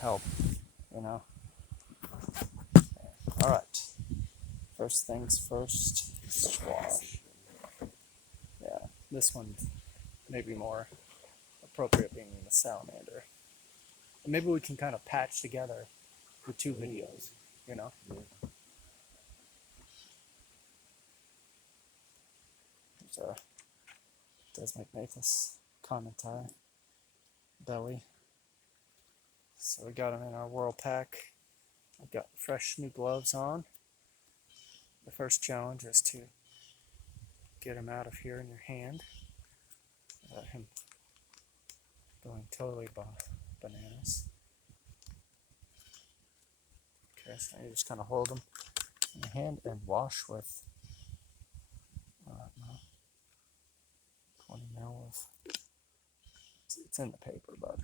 help, you know. All right. First things first, swab. Yeah, this one may be more appropriate being the salamander. And maybe we can kind of patch together the two videos, you know. There's a Desmognathus commenti belly. So we got him in our whirl pack. I've got fresh new gloves on. The first challenge is to get him out of here in your hand without him going totally bananas. Okay, so you just kind of hold him in your hand and wash with 20 ml of, it's in the paper, but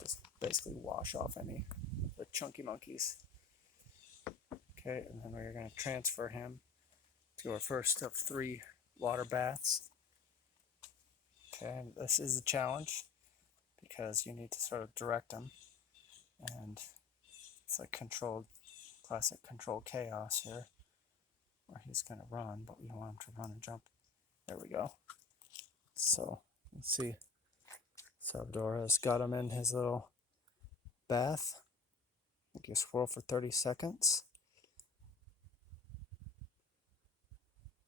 just basically wash off any of the chunky monkeys. Okay, and then we're going to transfer him to our first of 3 water baths. Okay, and this is a challenge because you need to sort of direct him, and it's like classic controlled chaos here, where he's going to run, but we don't want him to run and jump. There we go. So let's see. Salvador has got him in his little bath. I think you swirl for 30 seconds.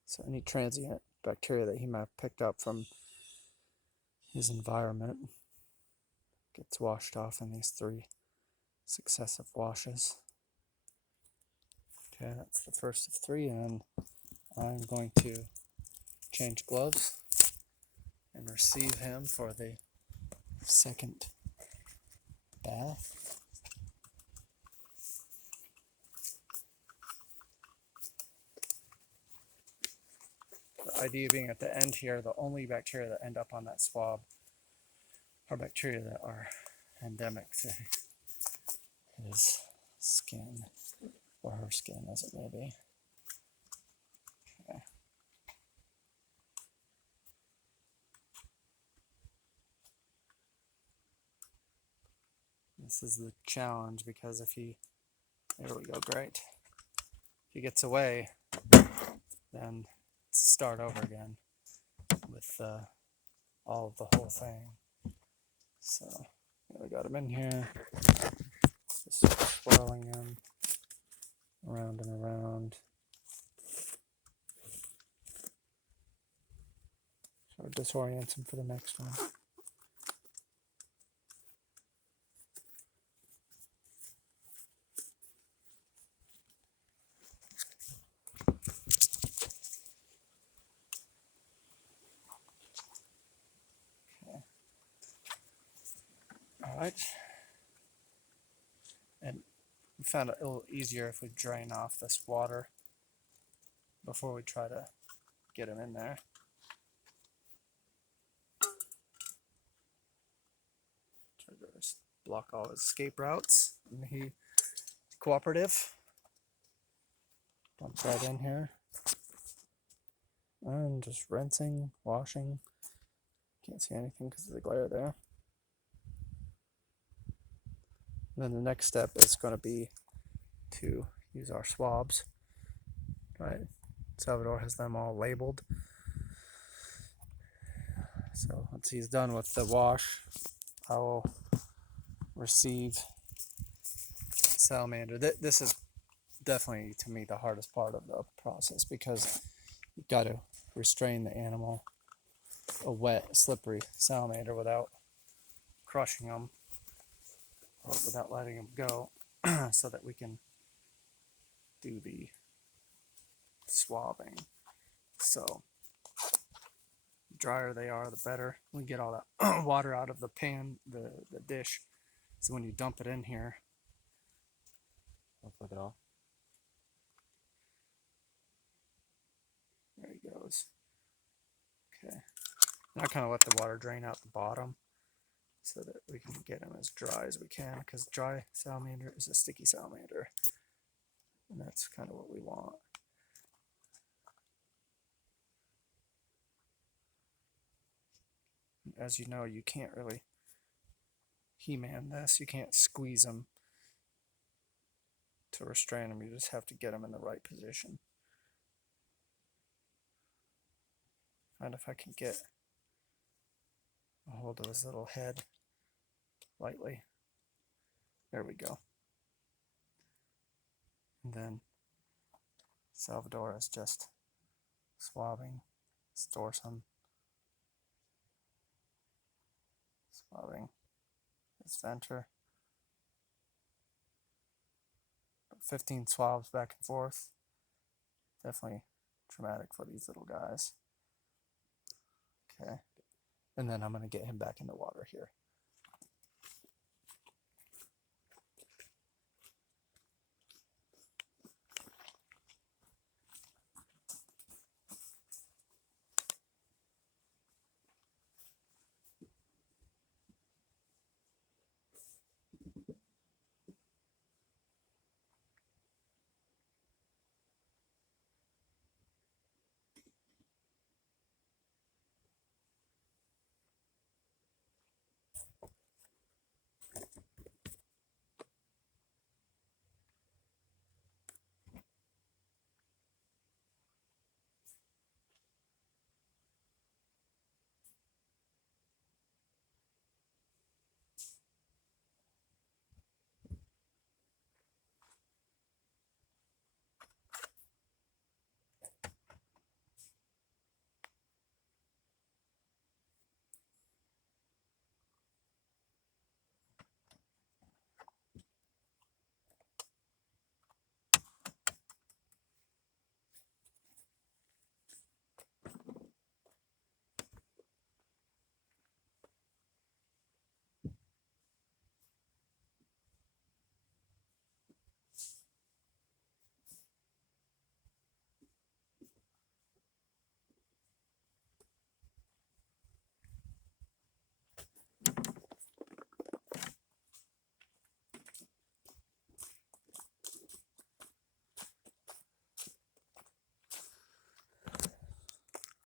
So any transient bacteria that he might have picked up from his environment gets washed off in these 3 successive washes. Okay, that's the first of 3, and I'm going to change gloves and receive him for the second bath. The idea being at the end here, the only bacteria that end up on that swab are bacteria that are endemic to his skin, or her skin as it may be. Okay. This is the challenge, because if he, there we go, great. If he gets away, then start over again with all of the whole thing. So we got him in here, just swirling him around and around. Sort of disorients him for the next one. All right. And we found it a little easier if we drain off this water before we try to get him in there. Try to just block all his escape routes. And he's cooperative. Dump right in here. And just rinsing, washing. Can't see anything because of the glare there. And then the next step is going to be to use our swabs. Right, Salvador has them all labeled. So once he's done with the wash, I will receive salamander. This is definitely, to me, the hardest part of the process, because you've got to restrain the animal, a wet, slippery salamander, without crushing them or without letting them go, so that we can do the swabbing. So the drier they are, the better. We get all that water out of the pan, the dish. So when you dump it in here, I'll flip it off. There he goes. Okay. Now kind of let the water drain out the bottom, so that we can get them as dry as we can, because dry salamander is a sticky salamander, and that's kind of what we want. As you know, you can't really He-Man this. You can't squeeze him to restrain him. You just have to get him in the right position. Find if I can get a hold of his little head lightly. There we go. And then Salvador is just swabbing his dorsum, swabbing his venter. 15 swabs back and forth. Definitely traumatic for these little guys. Okay. And then I'm going to get him back in the water here.